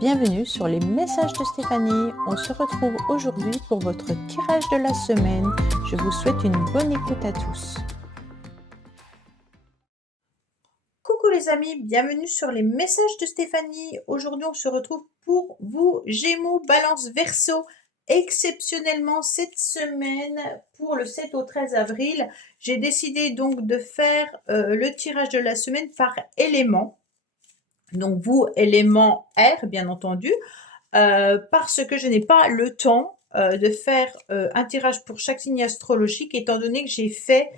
Bienvenue sur les messages de Stéphanie. On se retrouve aujourd'hui pour votre tirage de la semaine. Je vous souhaite une bonne écoute à tous. Coucou les amis, bienvenue sur les messages de Stéphanie. Aujourd'hui, on se retrouve pour vous, Gémeaux, Balance, Verseau. Exceptionnellement, cette semaine, pour le 7 au 13 avril, j'ai décidé donc de faire le tirage de la semaine par élément. Donc vous, élément R, bien entendu, parce que je n'ai pas le temps de faire un tirage pour chaque signe astrologique, étant donné que j'ai fait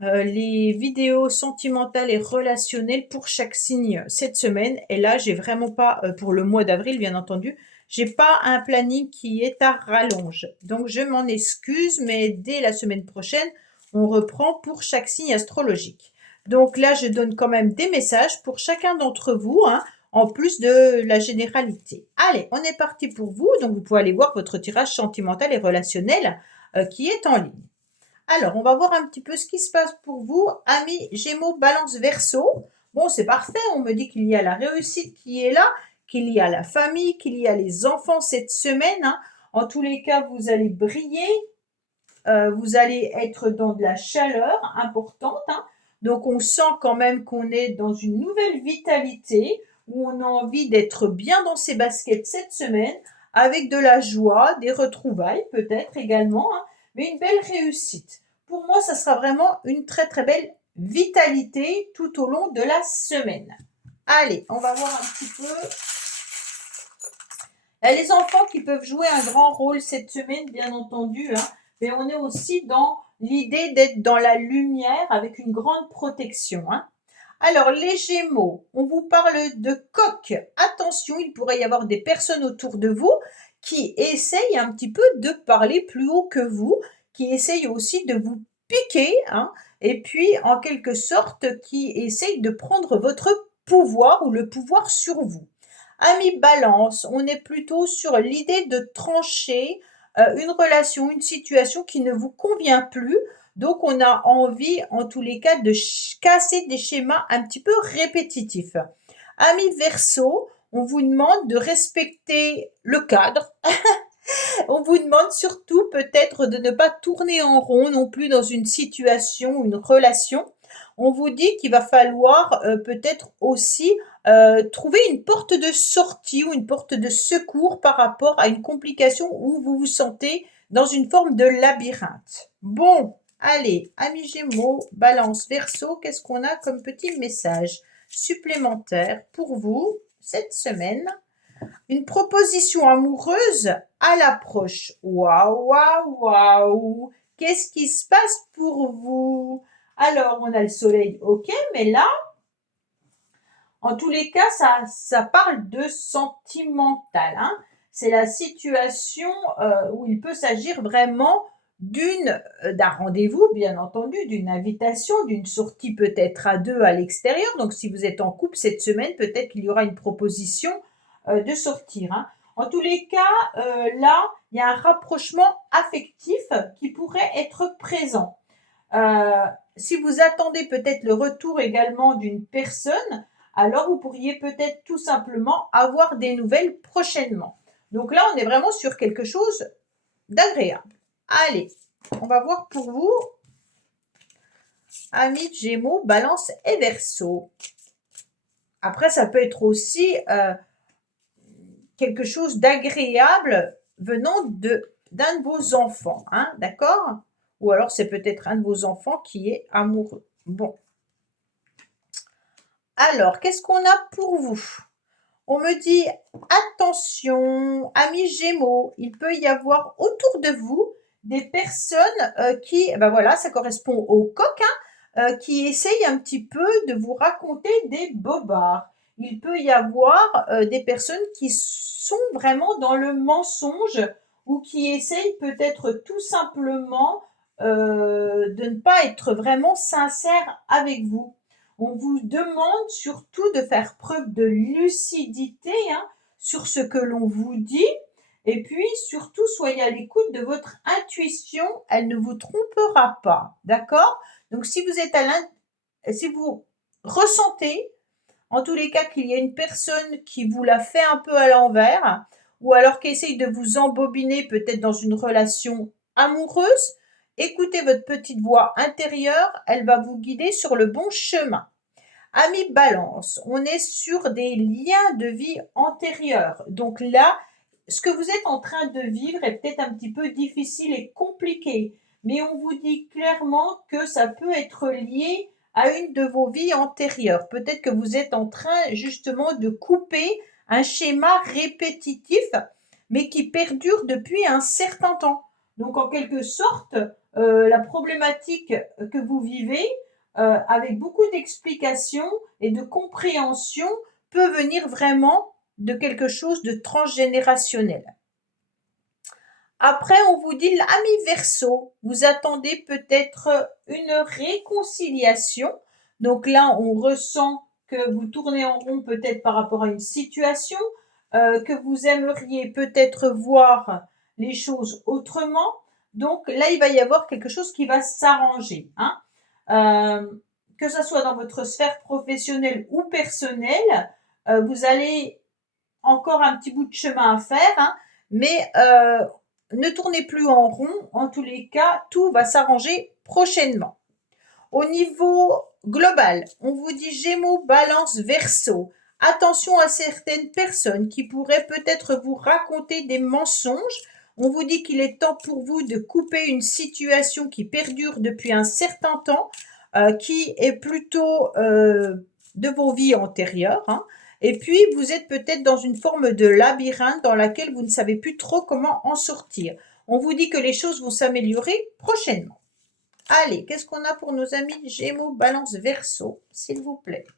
les vidéos sentimentales et relationnelles pour chaque signe cette semaine. Et là, j'ai vraiment pas, pour le mois d'avril, bien entendu, j'ai pas un planning qui est à rallonge. Donc, je m'en excuse, mais dès la semaine prochaine, on reprend pour chaque signe astrologique. Donc là, je donne quand même des messages pour chacun d'entre vous, hein, en plus de la généralité. Allez, on est parti pour vous. Donc, vous pouvez aller voir votre tirage sentimental et relationnel qui est en ligne. Alors, on va voir un petit peu ce qui se passe pour vous, amis Gémeaux, Balance, Verseau. Bon, c'est parfait, on me dit qu'il y a la réussite qui est là, qu'il y a la famille, qu'il y a les enfants cette semaine, hein. En tous les cas, vous allez briller, vous allez être dans de la chaleur importante, hein. Donc, on sent quand même qu'on est dans une nouvelle vitalité, où on a envie d'être bien dans ses baskets cette semaine, avec de la joie, des retrouvailles peut-être également, hein, mais une belle réussite. Pour moi, ça sera vraiment une très très belle vitalité tout au long de la semaine. Allez, on va voir un petit peu. Il y a les enfants qui peuvent jouer un grand rôle cette semaine, bien entendu, hein, mais on est aussi dans l'idée d'être dans la lumière avec une grande protection, hein. Alors, les Gémeaux, on vous parle de coq. Attention, il pourrait y avoir des personnes autour de vous qui essayent un petit peu de parler plus haut que vous, qui essayent aussi de vous piquer, hein, et puis en quelque sorte qui essayent de prendre votre pouvoir ou le pouvoir sur vous. Amis Balance, on est plutôt sur l'idée de trancher une relation, une situation qui ne vous convient plus. Donc, on a envie, en tous les cas, de casser des schémas un petit peu répétitifs. Amis Verseau, on vous demande de respecter le cadre. On vous demande surtout peut-être de ne pas tourner en rond non plus dans une situation, une relation. On vous dit qu'il va falloir peut-être aussi trouver une porte de sortie ou une porte de secours par rapport à une complication où vous vous sentez dans une forme de labyrinthe. Bon, allez, amis Gémeaux, Balance, Verseau, qu'est-ce qu'on a comme petit message supplémentaire pour vous cette semaine? Une proposition amoureuse à l'approche. Waouh, waouh, waouh. Qu'est-ce qui se passe pour vous? Alors, on a le soleil, ok, mais là, en tous les cas, ça parle de sentimental, hein. C'est la situation où il peut s'agir vraiment d'un rendez-vous, bien entendu, d'une invitation, d'une sortie peut-être à deux à l'extérieur. Donc, si vous êtes en couple cette semaine, peut-être qu'il y aura une proposition de sortir, hein. En tous les cas, là, il y a un rapprochement affectif qui pourrait être présent. Si vous attendez peut-être le retour également d'une personne, alors vous pourriez peut-être tout simplement avoir des nouvelles prochainement. Donc là, on est vraiment sur quelque chose d'agréable. Allez, on va voir pour vous, amis de Gémeaux, Balance et Verseau. Après, ça peut être aussi quelque chose d'agréable venant d'un de vos enfants, hein, d'accord? Ou alors c'est peut-être un de vos enfants qui est amoureux. Bon. Alors, qu'est-ce qu'on a pour vous? On me dit, attention, amis Gémeaux, il peut y avoir autour de vous des personnes qui, ben voilà, ça correspond au coq, hein, qui essayent un petit peu de vous raconter des bobards. Il peut y avoir des personnes qui sont vraiment dans le mensonge ou qui essayent peut-être tout simplement de ne pas être vraiment sincères avec vous. On vous demande surtout de faire preuve de lucidité, hein, sur ce que l'on vous dit. Et puis, surtout, soyez à l'écoute de votre intuition. Elle ne vous trompera pas. D'accord? Donc, si vous êtes si vous ressentez, en tous les cas qu'il y a une personne qui vous la fait un peu à l'envers, ou alors qui essaye de vous embobiner peut-être dans une relation amoureuse, écoutez votre petite voix intérieure, elle va vous guider sur le bon chemin. Ami Balance, on est sur des liens de vie antérieurs. Donc là, ce que vous êtes en train de vivre est peut-être un petit peu difficile et compliqué, mais on vous dit clairement que ça peut être lié à une de vos vies antérieures. Peut-être que vous êtes en train justement de couper un schéma répétitif, mais qui perdure depuis un certain temps. Donc en quelque sorte, la problématique que vous vivez, avec beaucoup d'explications et de compréhension, peut venir vraiment de quelque chose de transgénérationnel. Après, on vous dit l'ami Verseau, vous attendez peut-être une réconciliation. Donc là, on ressent que vous tournez en rond peut-être par rapport à une situation, que vous aimeriez peut-être voir les choses autrement. Donc là, il va y avoir quelque chose qui va s'arranger. Hein. Que ce soit dans votre sphère professionnelle ou personnelle, vous allez encore un petit bout de chemin à faire, hein, mais ne tournez plus en rond. En tous les cas, tout va s'arranger prochainement. Au niveau global, on vous dit Gémeaux, Balance, Verseau. Attention à certaines personnes qui pourraient peut-être vous raconter des mensonges. On vous dit qu'il est temps pour vous de couper une situation qui perdure depuis un certain temps, qui est plutôt de vos vies antérieures. Hein. Et puis, vous êtes peut-être dans une forme de labyrinthe dans laquelle vous ne savez plus trop comment en sortir. On vous dit que les choses vont s'améliorer prochainement. Allez, qu'est-ce qu'on a pour nos amis Gémeaux, Balance, Verseau, s'il vous plaît?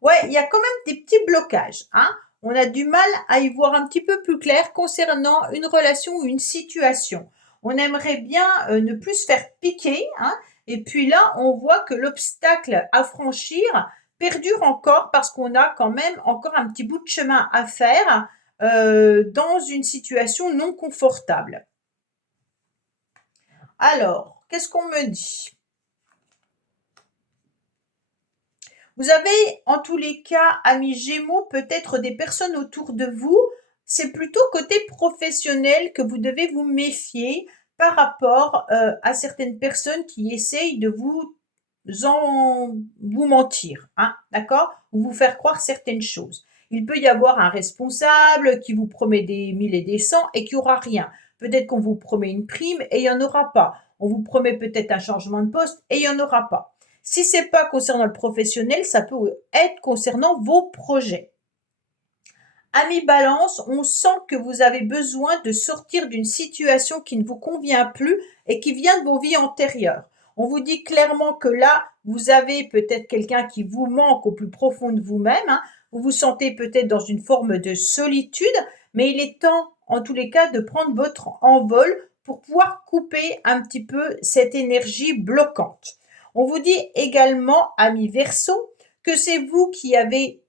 Ouais, il y a quand même des petits blocages. Hein. On a du mal à y voir un petit peu plus clair concernant une relation ou une situation. On aimerait bien ne plus se faire piquer. Hein. Et puis là, on voit que l'obstacle à franchir perdure encore parce qu'on a quand même encore un petit bout de chemin à faire dans une situation non confortable. Alors, qu'est-ce qu'on me dit? Vous avez, en tous les cas, amis Gémeaux, peut-être des personnes autour de vous. C'est plutôt côté professionnel que vous devez vous méfier par rapport à certaines personnes qui essayent de vous mentir, hein, d'accord? Ou vous faire croire certaines choses. Il peut y avoir un responsable qui vous promet des 1000 et des 100 et qui aura rien. Peut-être qu'on vous promet une prime et il n'y en aura pas. On vous promet peut-être un changement de poste et il n'y en aura pas. Si ce n'est pas concernant le professionnel, ça peut être concernant vos projets. Ami Balance, on sent que vous avez besoin de sortir d'une situation qui ne vous convient plus et qui vient de vos vies antérieures. On vous dit clairement que là, vous avez peut-être quelqu'un qui vous manque au plus profond de vous-même. Hein. Vous vous sentez peut-être dans une forme de solitude, mais il est temps, en tous les cas, de prendre votre envol pour pouvoir couper un petit peu cette énergie bloquante. On vous dit également, ami Verseau, que c'est vous qui avez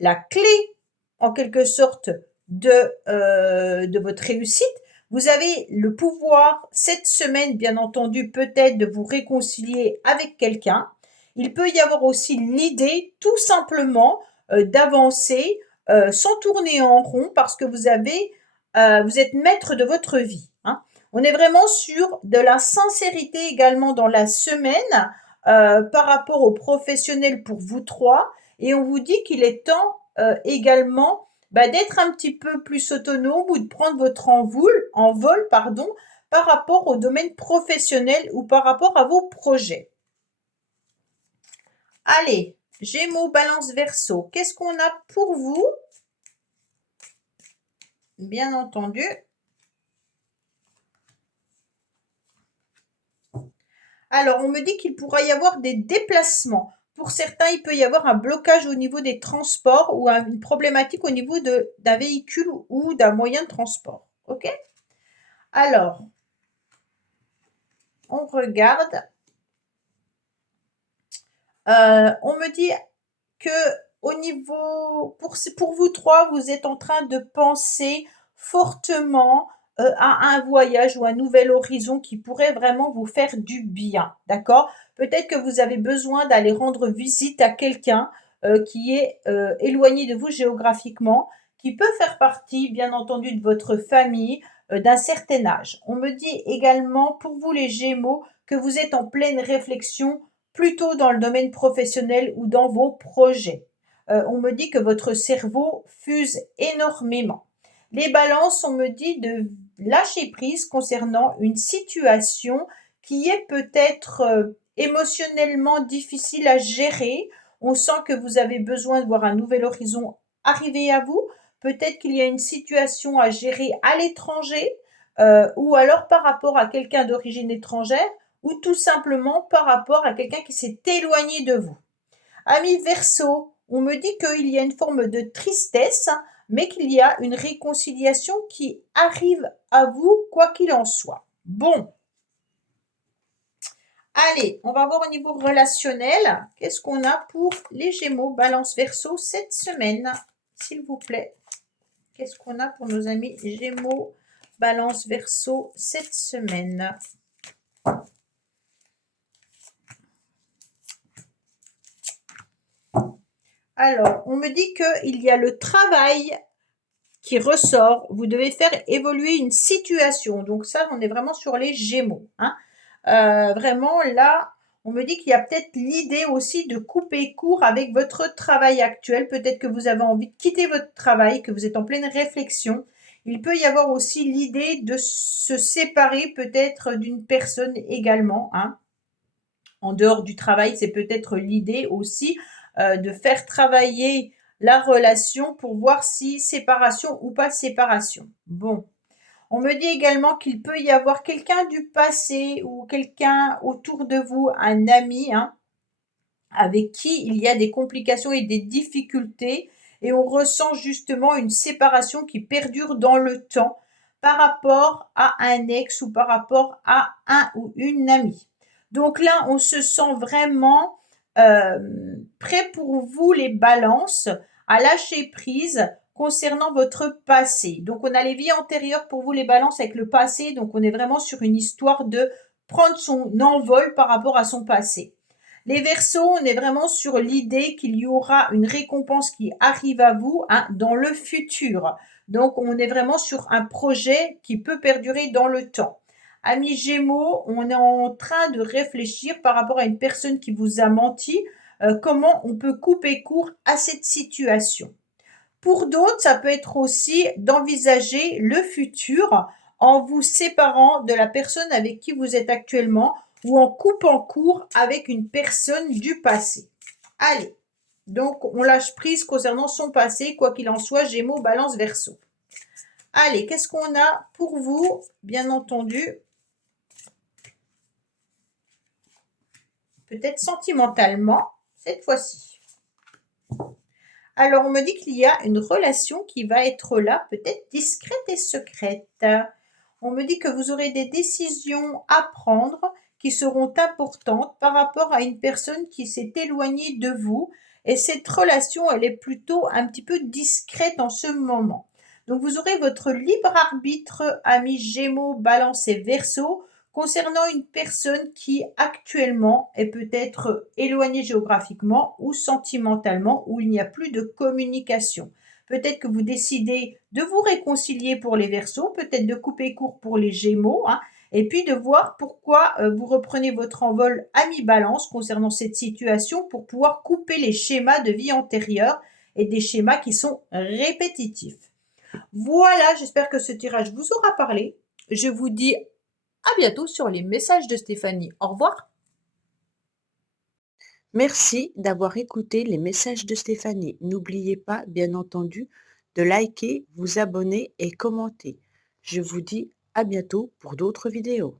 la clé en quelque sorte de votre réussite. Vous avez le pouvoir cette semaine, bien entendu, peut-être de vous réconcilier avec quelqu'un. Il peut y avoir aussi l'idée tout simplement d'avancer sans tourner en rond parce que vous êtes maître de votre vie. Hein. On est vraiment sur de la sincérité également dans la semaine par rapport aux professionnels pour vous trois. Et on vous dit qu'il est temps également d'être un petit peu plus autonome ou de prendre votre envol par rapport au domaine professionnel ou par rapport à vos projets. Allez, Gémeaux, Balance, Verseau, qu'est-ce qu'on a pour vous? Bien entendu. Alors, on me dit qu'il pourrait y avoir des déplacements. Pour certains, il peut y avoir un blocage au niveau des transports ou une problématique au niveau d'un véhicule ou d'un moyen de transport. OK? Alors, on regarde. On me dit que au niveau pour vous trois, vous êtes en train de penser fortement à un voyage ou un nouvel horizon qui pourrait vraiment vous faire du bien, d'accord? Peut-être que vous avez besoin d'aller rendre visite à quelqu'un qui est éloigné de vous géographiquement, qui peut faire partie, bien entendu, de votre famille d'un certain âge. On me dit également, pour vous les Gémeaux, que vous êtes en pleine réflexion, plutôt dans le domaine professionnel ou dans vos projets. On me dit que votre cerveau fuse énormément. Les balances, on me dit de lâcher prise concernant une situation qui est peut-être émotionnellement difficile à gérer. On sent que vous avez besoin de voir un nouvel horizon arriver à vous. Peut-être qu'il y a une situation à gérer à l'étranger ou alors par rapport à quelqu'un d'origine étrangère ou tout simplement par rapport à quelqu'un qui s'est éloigné de vous. Ami Verseau, on me dit qu'il y a une forme de tristesse, mais qu'il y a une réconciliation qui arrive à vous, quoi qu'il en soit. Bon, allez, on va voir au niveau relationnel. Qu'est-ce qu'on a pour les Gémeaux, Balance Verseau cette semaine, s'il vous plaît? Qu'est-ce qu'on a pour nos amis Gémeaux, Balance Verseau cette semaine? Alors, on me dit qu'il y a le travail qui ressort. Vous devez faire évoluer une situation. Donc ça, on est vraiment sur les Gémeaux, hein. Vraiment, là, on me dit qu'il y a peut-être l'idée aussi de couper court avec votre travail actuel. Peut-être que vous avez envie de quitter votre travail, que vous êtes en pleine réflexion. Il peut y avoir aussi l'idée de se séparer peut-être d'une personne également, hein. En dehors du travail, c'est peut-être l'idée aussi de faire travailler la relation pour voir si séparation ou pas séparation. Bon, on me dit également qu'il peut y avoir quelqu'un du passé ou quelqu'un autour de vous, un ami, hein, avec qui il y a des complications et des difficultés et on ressent justement une séparation qui perdure dans le temps par rapport à un ex ou par rapport à un ou une amie. Donc là, on se sent vraiment prêt pour vous les balances à lâcher prise concernant votre passé. Donc on a les vies antérieures pour vous les balances avec le passé. Donc on est vraiment sur une histoire de prendre son envol par rapport à son passé. Les Verseaux, on est vraiment sur l'idée qu'il y aura une récompense qui arrive à vous, hein, dans le futur. Donc, on est vraiment sur un projet qui peut perdurer dans le temps. Amis Gémeaux, on est en train de réfléchir par rapport à une personne qui vous a menti, comment on peut couper court à cette situation. Pour d'autres, ça peut être aussi d'envisager le futur en vous séparant de la personne avec qui vous êtes actuellement ou en coupant court avec une personne du passé. Allez, donc on lâche prise concernant son passé, quoi qu'il en soit, Gémeaux, Balance, Verseau. Allez, qu'est-ce qu'on a pour vous, bien entendu? Peut-être sentimentalement, cette fois-ci. Alors, on me dit qu'il y a une relation qui va être là, peut-être discrète et secrète. On me dit que vous aurez des décisions à prendre qui seront importantes par rapport à une personne qui s'est éloignée de vous. Et cette relation, elle est plutôt un petit peu discrète en ce moment. Donc, vous aurez votre libre arbitre, amis Gémeaux, Balance et Verseau, concernant une personne qui actuellement est peut-être éloignée géographiquement ou sentimentalement, où il n'y a plus de communication. Peut-être que vous décidez de vous réconcilier pour les Verseaux, peut-être de couper court pour les Gémeaux, hein, et puis de voir pourquoi vous reprenez votre envol à mi-balance concernant cette situation pour pouvoir couper les schémas de vie antérieure et des schémas qui sont répétitifs. Voilà, j'espère que ce tirage vous aura parlé. Je vous dis à bientôt sur les messages de Stéphanie. Au revoir. Merci d'avoir écouté les messages de Stéphanie. N'oubliez pas, bien entendu, de liker, vous abonner et commenter. Je vous dis à bientôt pour d'autres vidéos.